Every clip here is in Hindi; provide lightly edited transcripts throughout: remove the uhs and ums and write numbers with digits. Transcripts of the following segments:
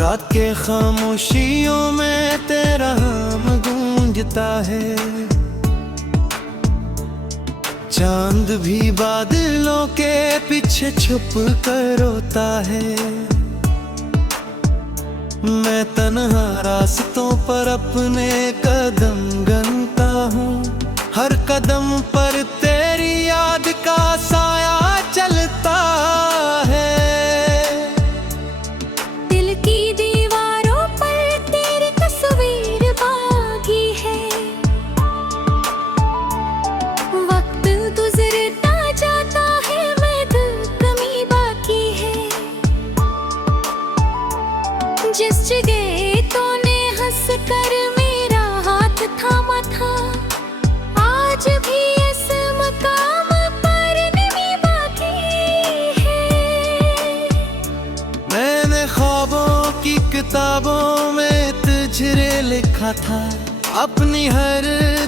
रात के खामोशियों में तेरा नाम गूंजता है, चांद भी बादलों के पीछे छुप कर रोता है। मैं तन्हा रास्तों पर अपने कदम गिनता हूँ, हर कदम पर तेरी याद का साया चलता है। दिल की दीवारों पर तेरी तस्वीर बाकी है, वक्त गुजरता जाता है मगर कमी बाकी है। जिस जगह तूने हंस कर मेरा हाथ थामा था, आज भी इस मकाम पर नमी बाकी है। मैंने ख्वाबों की किताबों में तुझे लिखा था, अपनी हर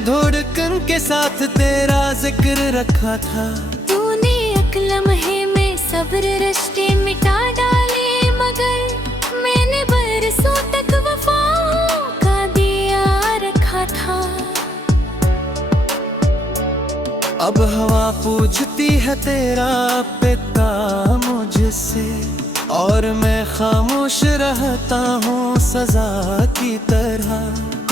धड़कन के साथ तेरा जिक्र रखा था। तूने एक लम्हे में सब्र रिश्ते मिटा डाले, मगर मैंने बरसों तक वफाओं का दिया रखा था। अब हवा पूछती है तेरा पिता मुझसे, और मैं खामोश रहता हूँ सजा की तरह।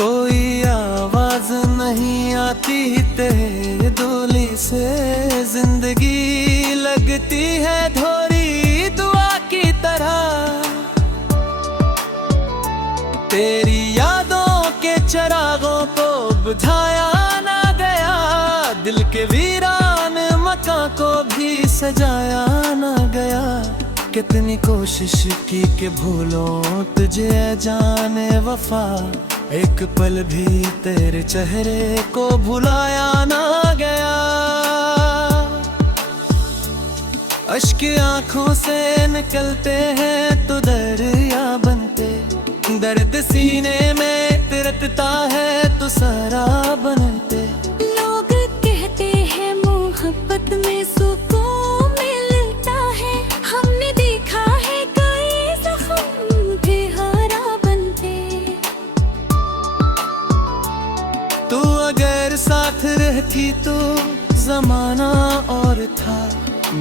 कोई आवाज नहीं आती तेरे दूली से, जिंदगी लगती है धोरी दुआ की तरह। तेरी यादों के चरागों को बुझाया ना गया, दिल के वीरान मकान को भी सजाया ना गया। कितनी कोशिश की कि भूलों तुझे जाने वफा, एक पल भी तेरे चेहरे को भुलाया ना गया। अश्क आँखों से निकलते हैं तो दरिया बनते, दर्द सीने में तिरकता है तो सारा बनते। लोग कहते हैं मोहब्बत में सुकून मिलता है, हमने देखा है कई जख्म भी हरा बनते। तू अगर साथ रहती तो जमाना और था,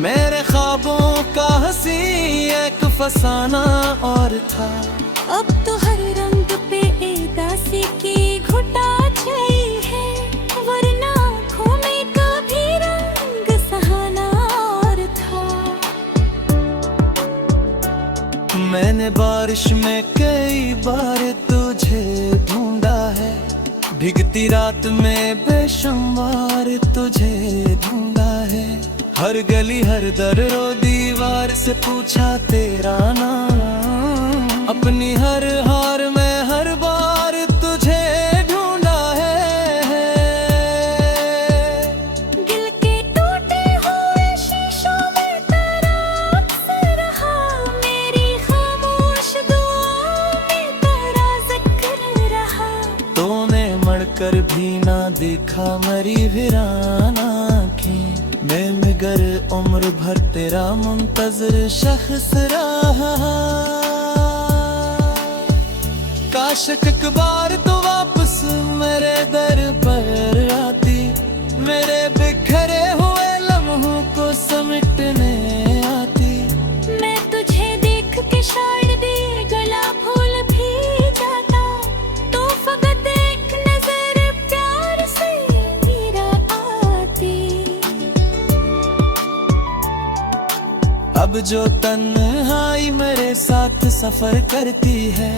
मेरे ख्वाबों का हंसी एक फसाना और था। अब तो हर रंग पे उदासी की घुटा छाई है, वरना आँखों में कभी रंग सहाना और था। मैंने बारिश में कई बार तुझे ढूंढा है, भीगती रात में बेशुमार तुझे ढूंढा है। हर गली हर दर रो दीवार से पूछा तेरा नाम, अपनी हर हार में हर बार तुझे ढूंढा है। दिल के टूटे हुए शीशों में तेरा अक्स रहा, मेरी खामोश दुआओं में तेरा जिक्र रहा। तूने मरकर भी ना देखा मरी वीरान आँखें, मैं मगर उम्र भर तेरा मुंतजर शख्स रहा। काश एक बार तो वापस मेरे दर पर आती, मेरे बिखरे हुए लम्हों को समेटने आती। मैं तुझे देख के शायद भी गला भूल भी जाता, तो फकत एक नजर प्यार से मेरा आती। अब जो तन्हाई मेरे साथ सफर करती है,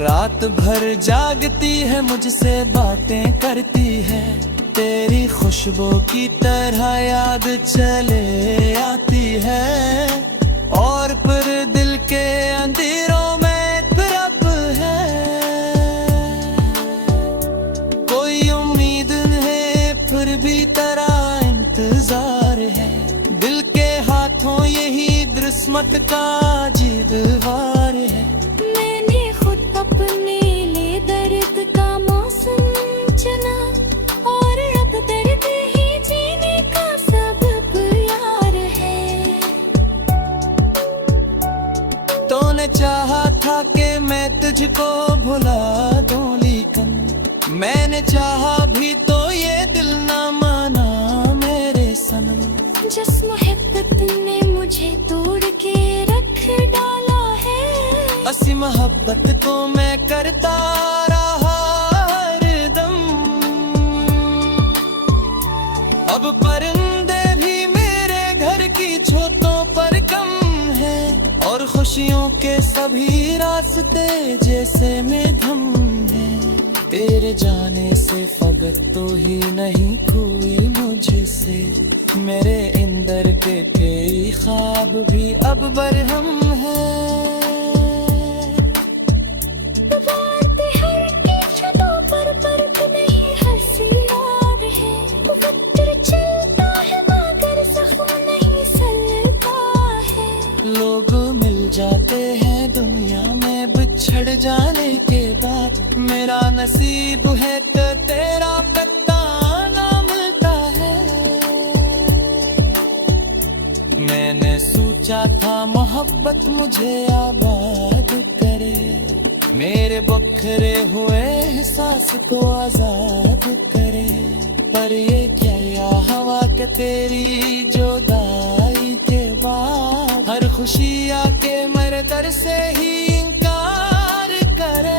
रात भर जागती है मुझसे बातें करती है। तेरी खुशबू की तरह याद चले आती है, और फिर दिल के अंधेरों में फिर अब है। कोई उम्मीद है फिर भी तेरा इंतजार है, दिल के हाथों यही दृश्य किस्मत का अजीब वार है। मैंने खुद अपने लिए दर्द का मौसम चुना, और अब दर्द ही जीने का सबब यार है। तूने चाहा था कि मैं तुझको भुला दूं, लेकिन मैंने चाहा भी तो ये दिल ना माना मेरे सनम। जिस मोहब्बत ने मुझे तोड़ के रख डाला है, असी मोहब्बत को मैं करता रहा हरदम। अब परिंदे भी मेरे घर की छतों पर कम है, और खुशियों के सभी रास्ते जैसे में धम है। तेरे जाने से फगत तो ही नहीं खोई मुझसे, मेरे इंदर के कई ख्वाब भी अब बरहम है। रात हर की छतों पर बर्फ नहीं हंसी यार है। वक्त चलता है मगर ज़ख्म नहीं सलता है। लोग मिल जाते हैं दुनिया में बिछड़ जाने के बाद, मेरा नसीब है तो तेरा पत्ता ना मिलता है। मैंने सोचा था मोहब्बत मुझे आबाद करे, मेरे बखरे हुए एहसास को आजाद करे। पर ये क्या या हवा के तेरी जुदाई के बाद, हर खुशी आके मेरे दर से ही इनकार करे।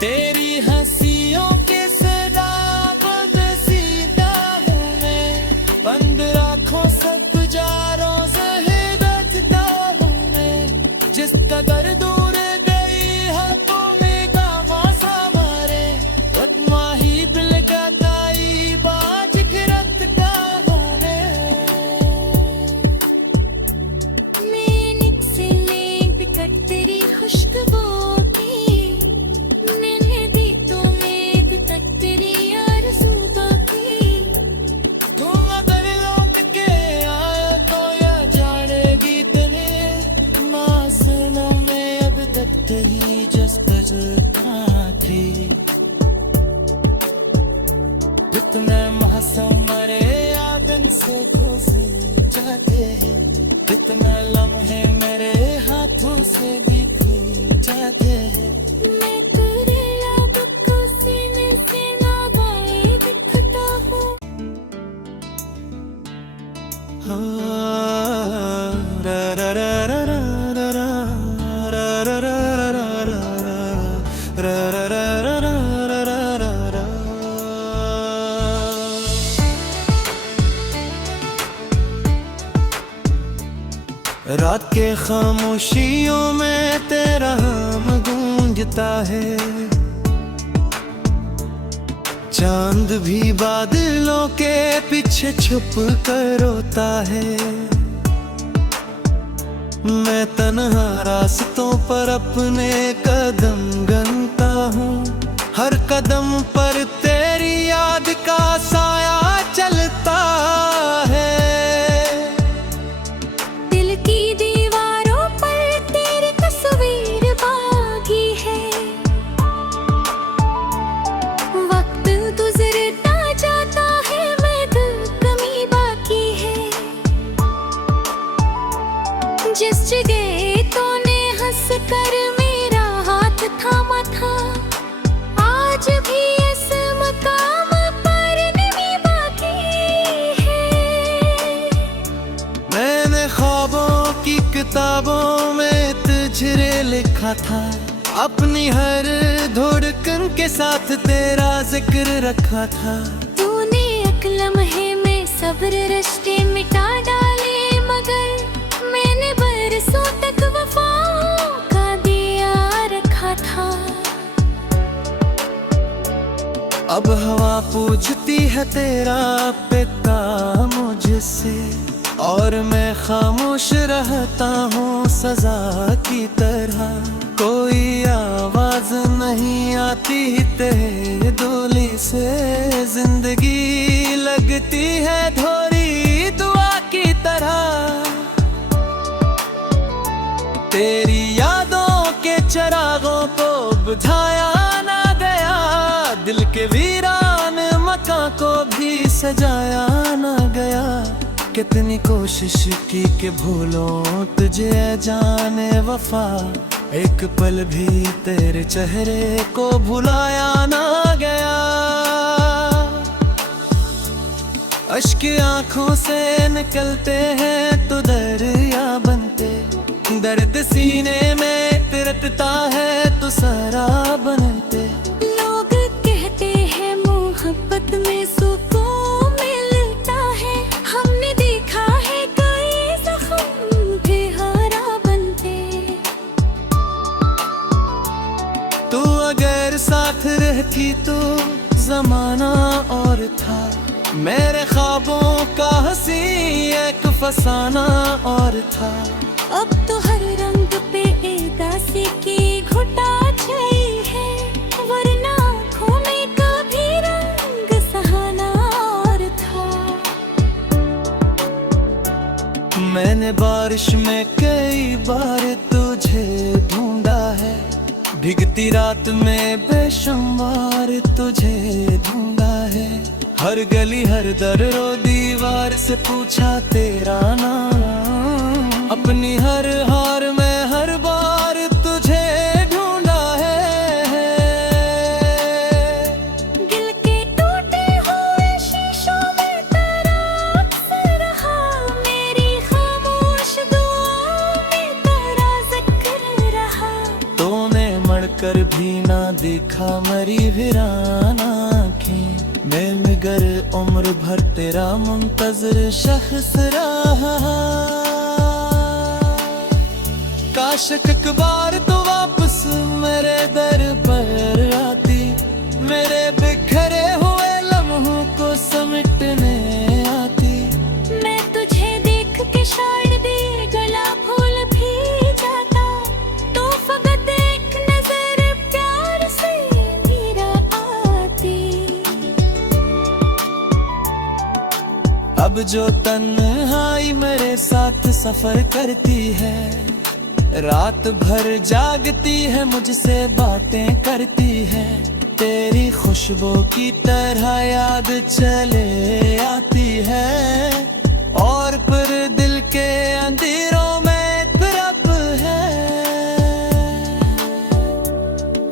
तेरी हंसियों के सदाकत सीधा हूँ मैं, बंद आँखों से गुजारों से बचता हूँ मैं। जिस कदर दूर गई है तो मेरा वासा मारे, रत्मा ही बिल का दाई बाज गिरत का होने। मैंने से ले बिकट तेरी खुशबू की, मैंने दी तो मैं बिकट तेरी आरज़ू की। तू अगर लौट के आया तो या जानेगी तेरे मासूलों में अब तक तेरी जस्तजुता थी। जितने मासूम मरे यादन से गुजर जाते हैं, जितने लम्हे मेरे हाथों से बिखर जाते हैं। मैं तेरे याद को सीने से ना बाए दिखता हूँ। रात के खामोशियों में तेरा नाम गूंजता है, चांद भी बादलों के पीछे छुप कर रोता है। मैं तन्हा रास्तों पर अपने कदम गिनता हूँ, हर कदम पर तेरी याद का साया चलता है। दिल की दीवारों पर तेरी तस्वीर बागी है, वक्त गुजरता जाता है मगर कमी बाकी है। जिस जगह तूने हंस कर मेरा हाथ थामा था, आज भी इस मकाम पर नमी बाकी है। मैंने ख्वाबों की किताबों में तुझे लिखा था, अपनी हर धड़कन के साथ तेरा जिक्र रखा था। तूने एक लम्हे में सब्र रिश्ते मिटा डाले, मगर मैंने बरसों तक वफाओं का दिया रखा था। अब हवा पूछती है तेरा पिता मुझसे, और मैं खामोश रहता हूँ सजा की तरह। कोई आवाज नहीं आती तेरे डोली से, जिंदगी लगती है धोरी दुआ की तरह। सजाया ना गया। कितनी कोशिश की कि भूलूं तुझे जाने वफा, एक पल भी तेरे चेहरे को भुलाया ना गया। अश्क आंखों से निकलते हैं तो दरिया बनते, दर्द सीने में तिरकता है तो सारा बनते। लोग कहते हैं मोहब्बत में सुकून मिलता है, हमने देखा है कई जख्म भी हरा बनते। तू अगर साथ रहती तो जमाना और था, मेरे ख्वाबों का हंसी एक फसाना और था। अब तो हर रंग पे उदासी की घुटा छाई है, वरना आँखों में कभी रंग सहाना और था। मैंने बारिश में कई बार तुझे ढूंढा है, भीगती रात में बेशुमार तुझे ढूंढा है। हर गली हर दर रो दीवार से पूछा तेरा नाम, अपनी हर हार में हर बार तुझे ढूंढा है। दिल के टूटे हुए शीशों में तेरा अक्स रहा, मेरी खामोश दुआओं में तेरा जिक्र रहा। तूने मरकर भी ना देखा मरी वीरान आँखें, मैं मगर उम्र भर तेरा मुंतज़िर शख्स रहा। काश एक बार तो वापस मेरे दर पर आती, मेरे बिखरे हुए लम्हों को समेटने आती। मैं तुझे देख के शायद ये गला फूल भी जाता, तो फकत एक नजर प्यार से मेरा आती। अब जो तन्हाई मेरे साथ सफर करती है, रात भर जागती है मुझसे बातें करती है, तेरी खुशबू की तरह याद चले आती है। और फिर दिल के अंधेरों में तड़प है,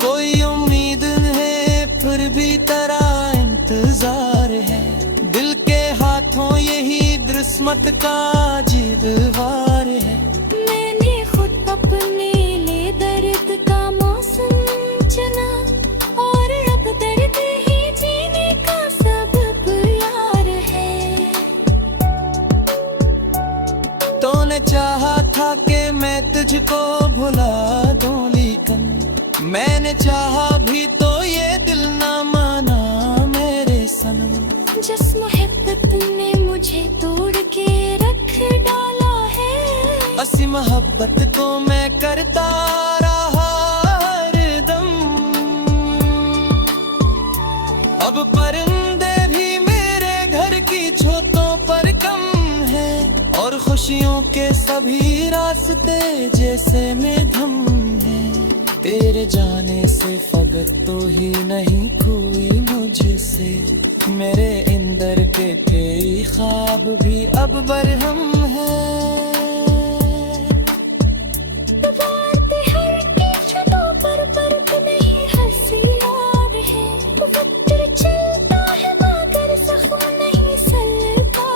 कोई उम्मीद है फिर भी तेरा इंतजार है। दिल के हाथों यही किस्मत का जीतवार है। मैंने खुद अपने लिए दर्द का मौसम चुना, और अब दर्द ही जीने का सबब यार है। तूने चाहा था कि मैं तुझको भुला दूं, लेकिन मैंने चाहा भी तो ये दिल ना माना मेरे सनम। जिस मोहब्बत ने मुझे तोड़ के रख डाला है, असी मोहब्बत को मैं करता रहा हरदम। अब परिंदे भी मेरे घर की छतों पर कम है, और खुशियों के सभी रास्ते जैसे में धम है। तेरे जाने से फकत तो ही नहीं कोई मुझसे, मेरे इंदर के कई ख्वाब भी अब बरहम है। दीवार हर की छतों पर बर्फ नहीं हंसी याद है। वक्त चलता है मगर जख्म नहीं सलता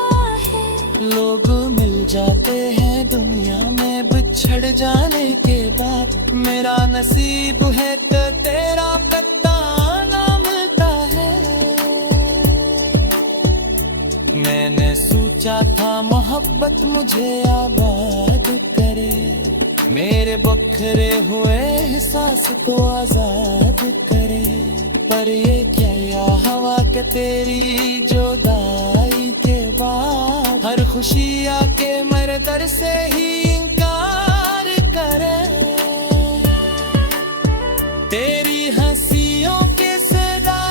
है। लोग मिल जाते हैं दुनिया में बिछड़ जाने के बाद, मेरा नसीब है तो तेरा पत्ता ना मिलता है। मैंने सोचा था मोहब्बत मुझे आबाद करे, मेरे बखरे हुए एहसास को आजाद करे। पर ये क्या हवा के तेरी जुदाई के बाद, हर खुशी आके मेरे दर से ही इनकार करे। तेरी हंसियों के सदा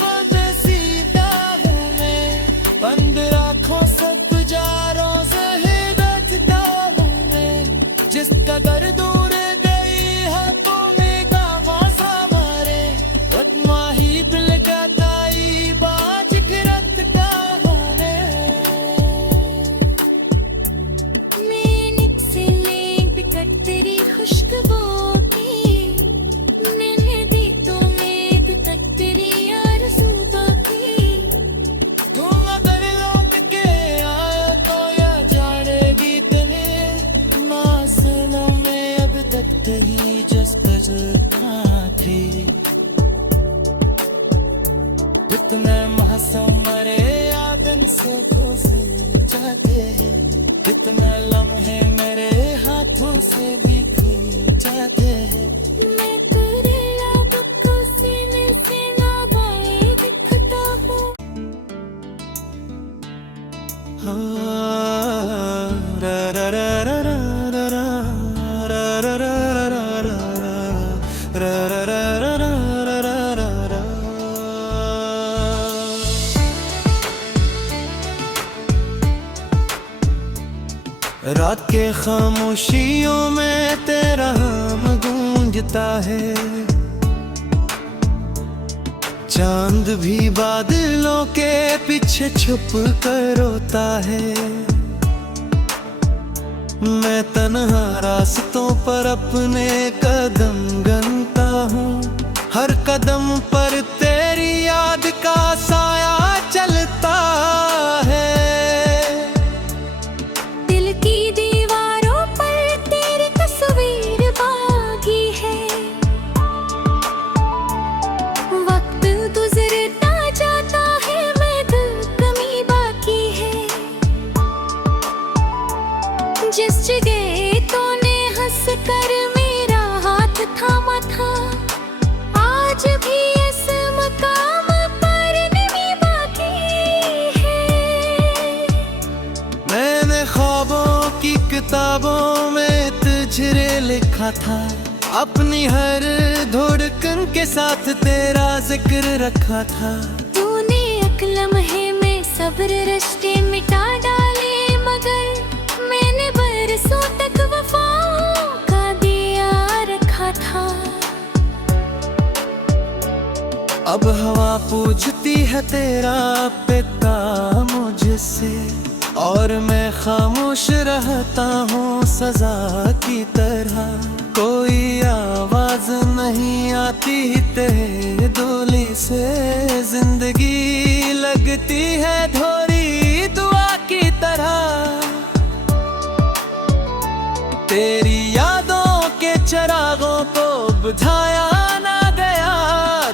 बदसीदा हूँ मैं, बंद आँखों से गुजारों से रखता हूँ मैं। जिस कदर दूर गई है तो मेरा वासा मारे, रत्माही बिल गताई बाज गिरत का जाते हैं, कितने लम्हे मेरे हाथों से भी खो जाते हैं। मैं तेरे याद को सीने से नवाए दिखता हूँ। रा रा रा रा रा रा रा रा रा रा रा रा रा रा रा। रात के खामोशियों में तेरा नाम गूंजता है, चांद भी बादलों के पीछे छुप कर रोता है। मैं तन्हा रास्तों पर अपने कदम गिनता हूँ, हर कदम पर तेरी याद का साया चलता है। दिल की दीवारों पर तेरी तस्वीर बाकी है, वक्त गुजरता जाता है मगर कमी बाकी है। जिस जगह तूने हंस कर मेरा हाथ थामा था, आज भी इस मकाम पर नमी बाकी है। मैंने ख्वाबों की किताबों में तुझे लिखा था, अपनी हर धड़कन के साथ तेरा जिक्र रखा था। तूने एक लम्हे में सब्र रिश्ते मिटा डाले, मगर मैंने बरसों तक वफाओं का दिया रखा था। अब हवा पूछती है तेरा पिता मुझसे, और मैं खामोश रहता हूँ सजा की तरह। कोई आवाज नहीं आती तेरे डोली से, जिंदगी लगती है थोड़ी दुआ की तरह। तेरी यादों के चिरागों को बुझाया ना गया,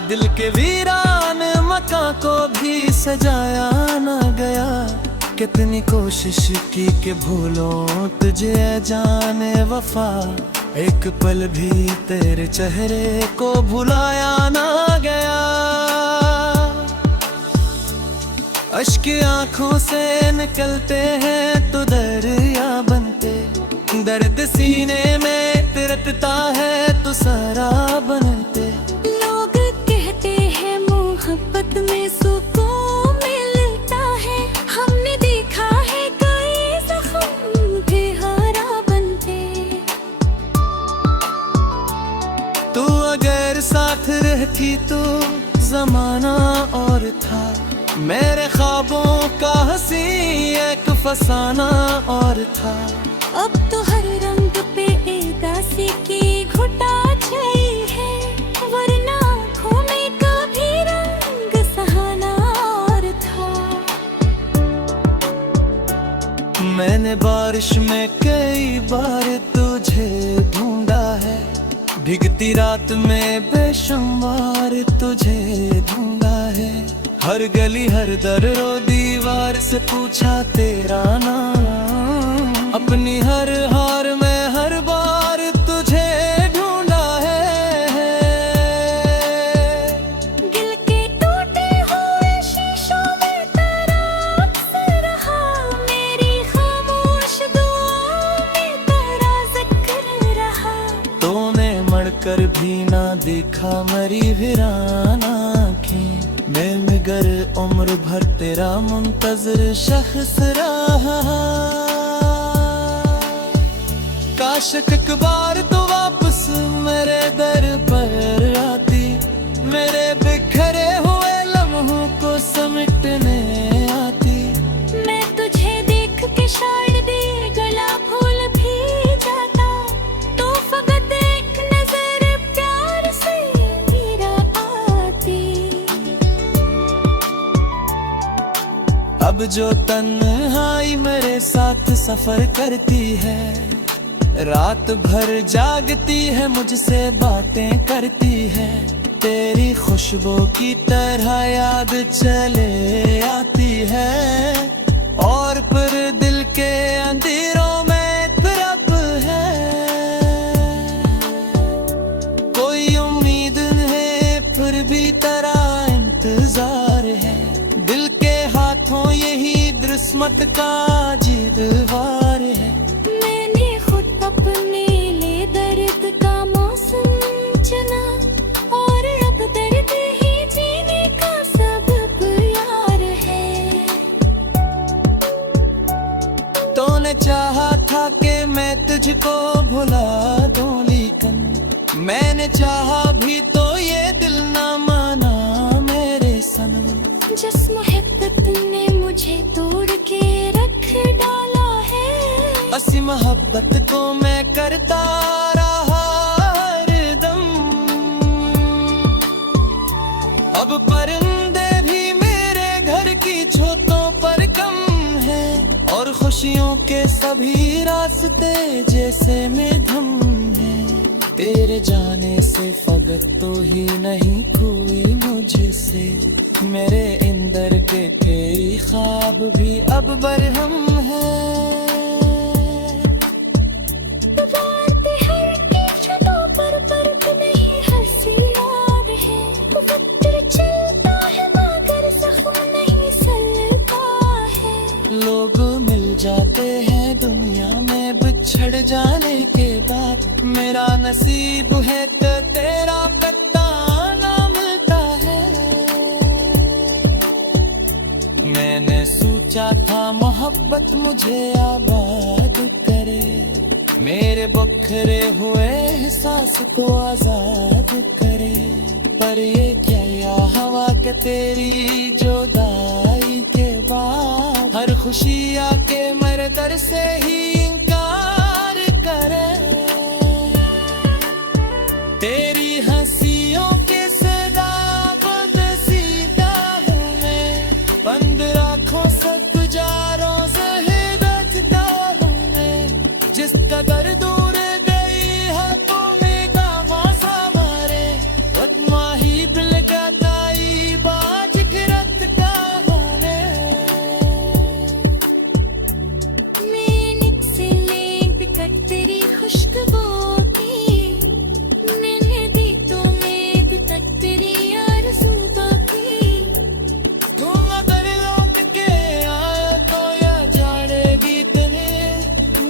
दिल के वीरान मकान को भी सजाया ना गया। कितनी कोशिश की कि भूलों तुझे जाने वफा, एक पल भी तेरे चेहरे को भुलाया ना गया। अश्क आंखों से निकलते हैं तो दरिया बनते, दर्द सीने में तिरकता है तो सारा बनते। लोग कहते हैं मोहब्बत में सुकून मिलता है, हमने देखा है कई जख्म भी हरा बनते। तू अगर साथ रहती तो जमाना और था, मेरे ख्वाबों का हंसी एक फसाना और था। अब तो हर रंग पे उदासी की घुटा छाई है, वरना आँखों में कभी रंग सहाना और था। मैंने बारिश में कई बार तुझे ढूंढा है, भीगती रात में बेशुमार तुझे ढूंढा है। हर गली हर दर रो दीवार से पूछा तेरा नाम, अपनी हर हार में हर बार तुझे ढूंढा है। दिल के टूटे हुए शीशों में तेरा अक्स रहा, मेरी खामोश दुआओं में तेरा जिक्र रहा। तूने मरकर भी ना देखा मरी वीरान आँखें, मैं मगर उम्र भर तेरा मुंतजर शख्स रहा। काश एक बार तो वापस मेरे दर पर आती, मेरे बिखरे हुए लम्हों को समेटने आती। मैं तुझे देख के शायद गला भूल भी जाता, तो फकत एक नजर प्यार से मेरा आती। अब जो तन्हाई मेरे साथ सफर करती है, रात भर जागती है मुझसे बातें करती है, तेरी खुशबू की तरह याद चले आती है। और फिर दिल का अजीब वार है। मैंने खुद अपने लिए दर्द का मौसम चुना, और अब दर्द ही जीने का सबब यार है। तूने चाहा था कि मैं तुझको भुला दूं, लेकिन मैंने चाहा भी तो ये दिल ना माना मेरे सनम। जिस मोहब्बत ने मुझे तोड़ के रख डाला है, असी मोहब्बत को मैं करता रहा हरदम। अब परिंदे भी मेरे घर की छतों पर कम है, और खुशियों के सभी रास्ते जैसे में धम है। तेरे जाने से फकत तो ही नहीं कोई मुझसे, मेरे इंदर के तेरी ख्वाब भी अब बरहम है। रात हर की छतों पर बर्फ नहीं हंसी यार है। वक्त चलता है मगर जख्म नहीं सलता है। लोग मिल जाते हैं दुनिया में बिछड़ जाने के बाद, मेरा नसीब है तो तेरा पत्ता ना मिलता है। मैंने सोचा था मोहब्बत मुझे आबाद करे, मेरे बखरे हुए एहसास को आजाद करे। पर ये क्या हवा के तेरी जुदाई के बाद, हर खुशी आके मेरे दर से ही इनकार करे। तेरी हंसियों के सदा बदसीदा हूँ मैं, बंद आँखों से तुझारों से ही देखता हूँ मैं। जिस कदर दूर गई है तो मेरा वासा मारे, वतमाही बिल गदाई बाज गिरत का होने। मैंने से ले बिकट तेरी खुशबू की, मैंने दी तो मैं भी तक तेरी आरज़ू बाकी। तुम अगर लौट के आया तो या जानेगी तुम्हें,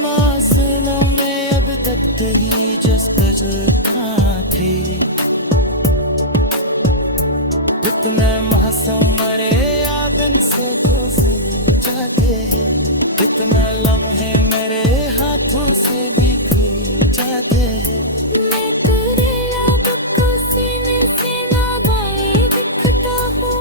मासूलों में अब तक तेरी जस्तजुता थी। इतने मासूम मरे यादन से गुजर जाते हैं, इतने लम्हे मेरे हाथों से बीत जाते हैं। मैं तेरे याद को सीने से ना बाए दिखता हूँ।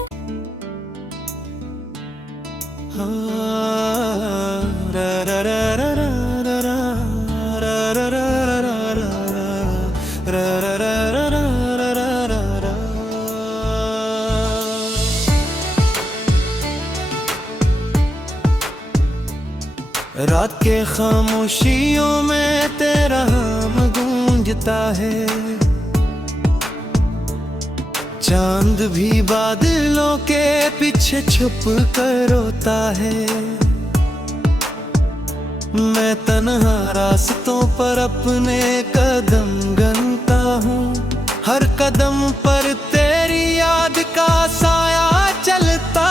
रात के खामोशियों में तेरा नाम गूंजता है, चांद भी बादलों के पीछे छुप कर रोता है। मैं तन्हा रास्तों पर अपने कदम गिनता हूँ, हर कदम पर तेरी याद का साया चलता